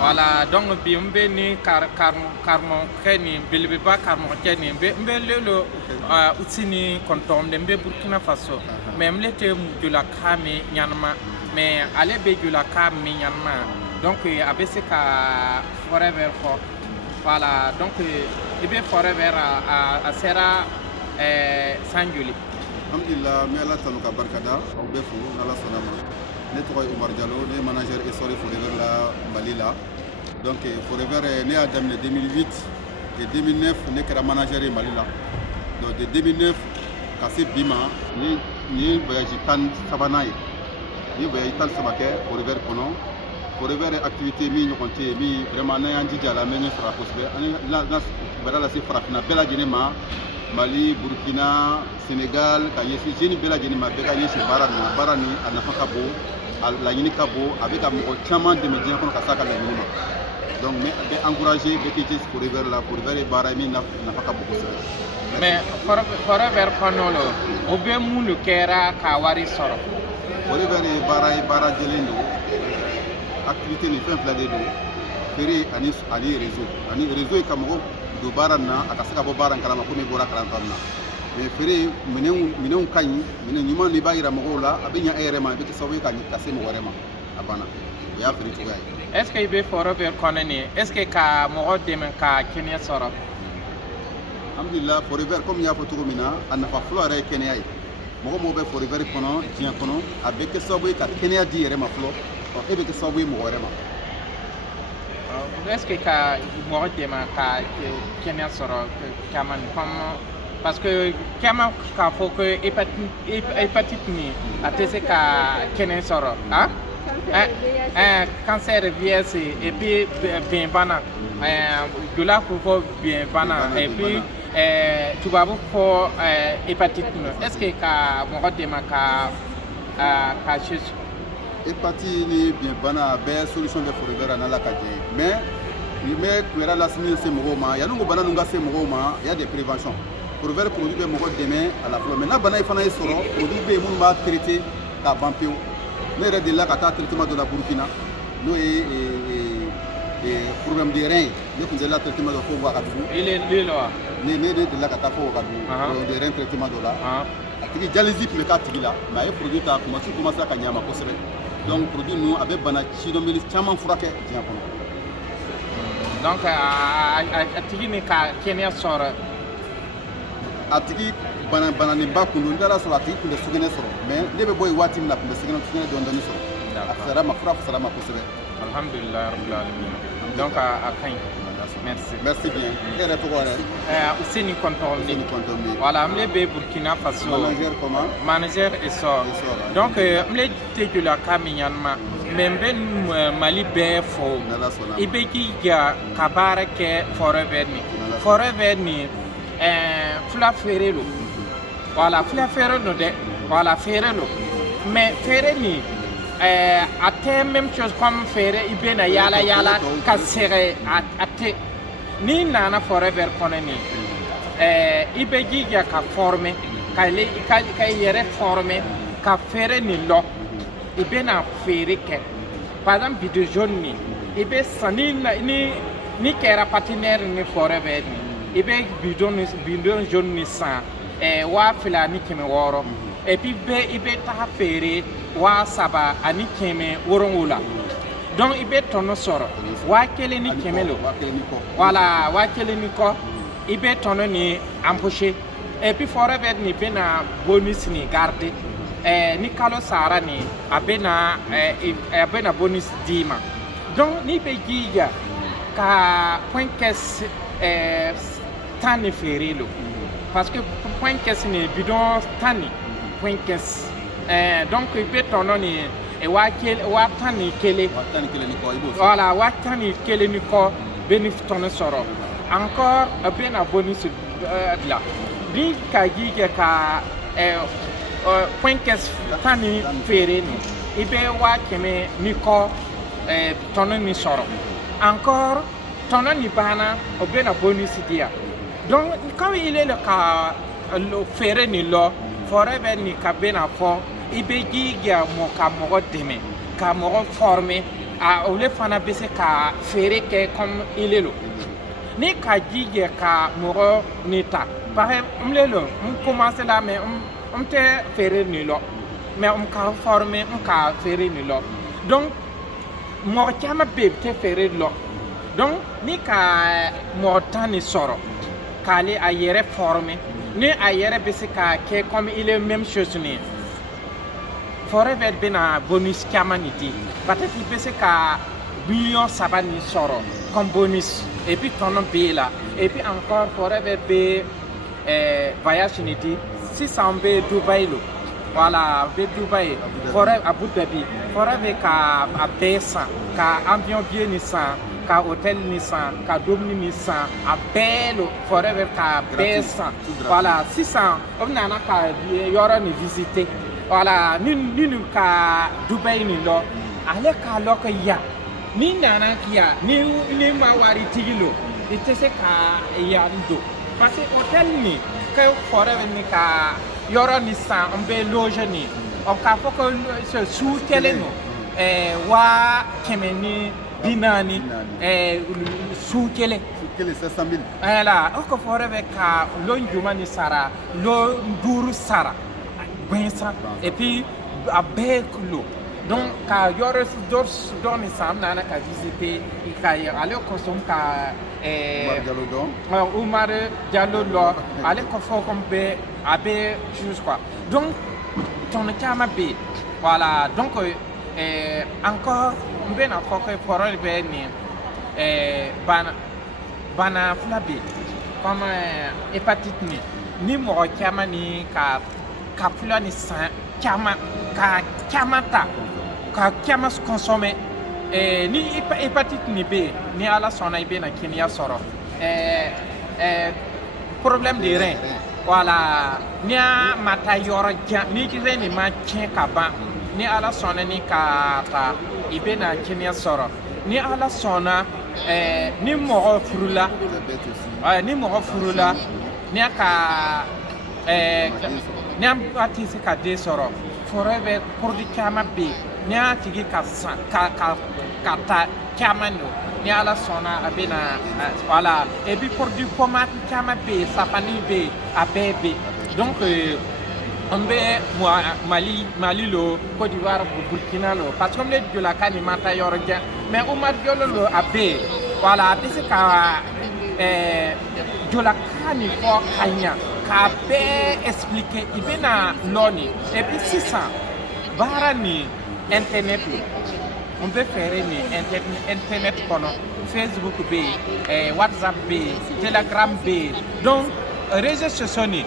Voilà, donc bi mbe ni karmo keni bilbiba karmo keni mbe lelo utini kontom de mbe Burkina Faso mais mlete mujula kami nyanma mais ale be jula kami nyanma donc abese ka forever for voilà donc ibe forever a sera sanjuli alhamdulillah mais Allah tanu ka barkada o be fu ala sonama ne toy Oumar Diallo ne manager et sorry forever la Malila donc forever ne a damné 2008 et 2009 ne kera manager et Malila donc de 2009 kasi bima ni voyage tan sabanaye ni voyage tan sabake forever kono forever activité mi ñokonté mi vraiment na yandi jala men fra possible la badala se frafina bela jenema Mali, Burkina, Sénégal, Kanyesi, Jeni Bela Jenima, Beka Yeshi Barani, Anafakabo, Layinikabo, avec un mot chaman de médias qu'on a sac à la minima. Donc, mais encourager Bekijis pour river la pour river Barami Nafakabo. Mais forever Panolo, Obemulu Kera Kawari Soro. Pour river Barai Barajelendo, activité ni fin fladé Ferry Anis Ali Réseau. Ani Réseau et Camaro. Do barana akasaka bo baran kala makome bora kala tamna mais fere minenu kanyi minen nyuma ni bayira mogola abenya erema be sawe kanyi kase mo warema abana ya fere to gay est-ce que be forever konani est-ce que ka mo demen ka Kenya soro alhamdulillah forever comme ya foto mina anafa flore Kenya ay mo be forever kono tien kono abeke sawe ka Kenya di erema flo o ebe ke sawe mo warema est-ce que ka mo demen ka Kenya soro kaman comme parce que kama ka faut que hépatite ni atese ka Kenya soro hein cancer VIH et puis bien bana doula pour bien bana et puis tu vas pour hépatite est-ce que ka mo demen ka chose hépatite ni bien bana be solution de forever na la kaje mais kuera la semaine c'est mogoma ya nungo bana nunga c'est mogoma il y a des préventions forever produit be mogo demain à la fleur mais na bana ifana isoro produit be mun ma traiter ta bampio ne re de la kata traitement de la Burkina no et problème de rein ne kunze la traitement de fogo ka du il est là ne de la kata fogo ka du de rein traitement de la atigi dialysis me ka tigila mais ay produit ta commence ka nyama ko sebe donc produit nous avec bana chidomeli chama furake tiens kono donc a tigi ni ka Kenya soro a tigi bana ni ba kundu ndara soro a tigi kunde sugene soro mais lebe boy wati na kunde sugene don doni soro afsara ma fura afsara ma kusebe alhamdulillah rabbil alamin donc a kain merci bien et retogore Ouseni Kontombi voilà amle be Burkina Faso manager et sort donc amle te la kaminyanma membe Mali be fo ibeki ya kabara ke forever ni fla ferelo voilà fla ferelo de voilà ferelo mais fereni à même chose comme faire ibena yala kasere ate ni nana forever konani ibegi ya ka former ka yere former ka faire ni lo ibena faire ke par exemple de jaune ni ibe sani ni kera partenaire ni forever ni ibe bidon jaune ni sa wa fila ni keme woro et puis ibe ta faire wa saba ani keme worongola donc ibe tono soro wa kele ni kemelo voilà wa kele ni ko ibe tono ni empoché et puis forever ni bena bonus ni garder ni kalo sara ni abena bonus dima donc ni be giga ka point caisse tani ferelo parce que point caisse ni bidon tani point caisse donc ibe tono ni wa tani kele ni ko ibo voilà wa tani kele ni ko benefit tono soro encore bena bonus là bi ka giga ka point caisse tani feré ni ibe wa keme ni ko tono ni soro encore tono ni bana obena bonus dia donc quand il est le cas le feré ni lo forever ni ka bena fo ibe giga mo ka mo deme ka mo former olu fana bɛ se ka feere kɛ comme il est lo ni ka jija ka mɔgɔ ni ta par exemple lo commencer là mais tɛ feere ni lo mais ka former ka feere ni lo donc mɔgɔ caman bɛ tɛ feere lo donc ni ka mɔgɔ tan ni sɔrɔ k'ale a yɛrɛ former ni a yɛrɛ bɛ se ka kɛ comme il est même chose ni forever bena bonus caman ni di peut-être il bɛ se ka million 3 ni sɔrɔ comme bonus et puis tɔnɔ bɛ la et puis encore forever bɛ voyage ni di sisan bɛ Dubaï lo voilà bɛ Dubaï forever Abu Dhabi forever ka a bɛɛ san ka avion billet ni san ka hôtel ni san ka dumuni ni san a bɛɛ lo forever ka bɛɛ san voilà sisan o nana ka yɔrɔ ni visiter voilà ni ka Dubaï ni lɔ ale k'a lɔ ko yan ni nana kiya ni ma wari tigi lo i tɛ se ka yan don parce que hôtel ni que forever ni ka yɔrɔ ni san n bɛ loge ni o k'a fɔ ko su kelen no 140,000 su kelen 500,000 voilà o ko forever ka lon juma ni sara lo duuru sara gwensan et puis a bɛɛ lo donc ka yɔrɔ dɔ ni san nana ka visiter i ka ale kosɔn ka Umar Diallo lɔ ale ko fɔ ko bɛ a bɛ juste quoi donc tɔnɔ caman bɛ yen voilà donc encore n bɛ na fɔ ko fɔrɔ bɛ nin bana fila bɛ yen comme hépatite ni mɔgɔ caman ni ka fila ni san caman ka caman ta ka caman consommer ni hépatite ni bɛ yen ni ala sɔnna i bɛ na kɛnɛya sɔrɔ problème de rein voilà ni a ma taa yɔrɔ jan ni rein ni ma tiɲɛ ka ban ni ala sɔnna ni ka ta i bɛ na kɛnɛya sɔrɔ ni ala sɔnna ni mɔgɔ furula ni a ka ni a tɛ se ka den sɔrɔ forever produit caman bɛ yen ni a tigi ka san ka ta caman don ni ala sɔnna a bɛ na voilà et puis produit pommade caman bɛ yen safani bɛ yen a bɛɛ bɛ yen donc an bɛ Mali lo Côte d'Ivoire Burkina lo parce que n bɛ jolaka ni ma taa yɔrɔ jan mais Umar Diallo lo a bɛ yen voilà a bɛ se ka jolaka ni fɔ ka ɲa k'a bɛɛ expliquer i bɛ na lɔ ni et puis sisan baara ni internet lo on bɛ fɛɛrɛ ni internet kɔnɔ Facebook bɛ yen WhatsApp bɛ yen Telegram bɛ yen donc réseaux sociaux ni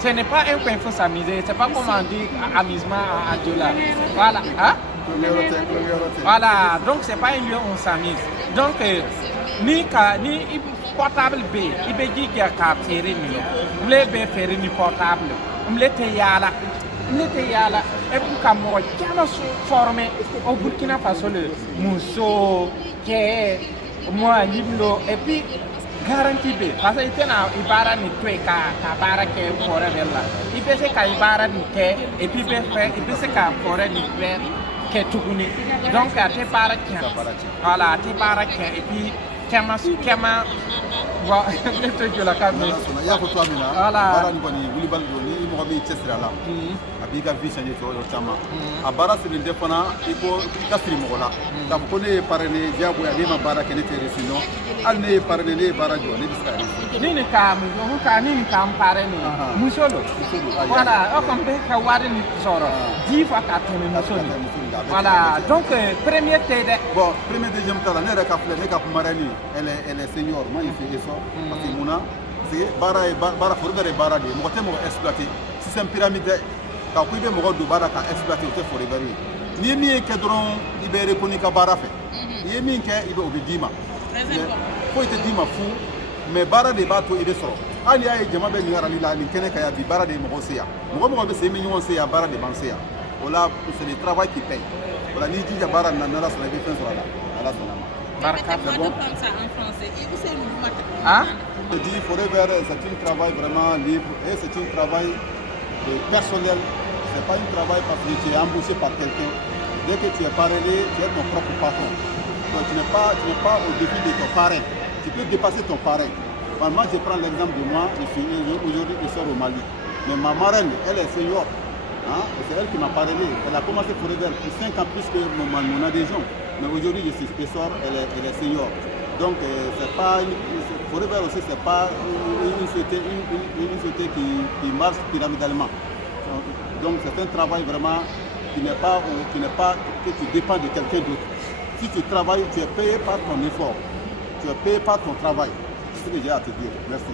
ce n'est pas un coin il faut s'amuser c'est pas comme on dit amusement à Diola voilà hein? Voilà donc c'est pas un lieu où on s'amuse donc ni portable bɛ yen i bɛ jija k'a feere ni lo n bɛ feere ni portable n tɛ yaala et puis ka mɔgɔ caman former au Burkina Faso le muso cɛ mɔgɔ lo et puis garantie bɛ parce que i tɛna i baara nin to yen ka baara kɛ fɔrɛ bɛ la i bɛ se ka i baara nin kɛ et puis i bɛ se ka fɔrɛ nin bɛɛ kɛ tuguni donc a tɛ baara tiɲɛ voilà a tɛ baara tiɲɛ et puis caman bon ne tɛ jolaka mɛn i y'a fɔ cogoya min na baara nin kɔni wulibali don ni mɔgɔ min cɛsiri a la a b'i ka vie changer cogo caman a baara sirilen tɛ fana i ka siri mɔgɔ la k'a fɔ ko ne ye parrainer diyagoya ne ma baara kɛ ne tɛ réussi non hali ne ye parrainer ne ye baara jɔ ne bɛ se ka réussir ni ka n parrainer muso lo voilà o kɔni bɛ ka wari nin sɔrɔ 10 fois ka tɛmɛ muso ni voilà donc premier tɛ dɛ bon premier deuxième ta la ne yɛrɛ ka filɛ ne ka marraine elle est senior moi il fait essor parce que munna parce que baara foro bɛɛ de ye baara de ye mɔgɔ tɛ mɔgɔ exploiter système pyramide dɛ k'a ko i bɛ mɔgɔ don baara ka exploiter o tɛ forever ye n'i ye min ye kɛ dɔrɔn i bɛ reponi i ka baara fɛ n'i ye min kɛ o bɛ d'i ma foyi tɛ d'i ma fu mais baara de b'a to i bɛ sɔrɔ hali y'a ye jama bɛ nin harali la nin kɛnɛ kan yan bi baara de ye mɔgɔ se yan mɔgɔ bɛ se i bɛ ɲɔgɔn se yan baara de b'an se yan o la c'est le travail qui paye o la n'i jija baara nin na n'ala sɔnna i bɛ fɛn sɔrɔ a la ala sɔnna ma. Baraka c'est bon. Hein? Je dis forever c'est un travail vraiment libre et c'est un travail personnel. C'est pas un travail parce que tu es embauché par quelqu'un. Dès que tu es parrainé, tu es ton propre patron. Donc tu n'es pas au défi de ton parrain. Tu peux dépasser ton parrain. Moi, je prends l'exemple de moi, je suis aujourd'hui essor au Mali. Mais ma marraine, elle est senior. Hein? C'est elle qui m'a parrainé. Elle a commencé Forever pour 5 ans plus que mon adhésion. Mais aujourd'hui, je suis essor, elle est senior. Donc, c'est pas Forever aussi, c'est pas une société qui marche pyramidalement. Donc, c'est un travail vraiment que tu dépends de quelqu'un d'autre. Si tu travailles, tu es payé par ton effort. Tu es payé par ton travail. C'est ce que j'ai à te dire. Merci.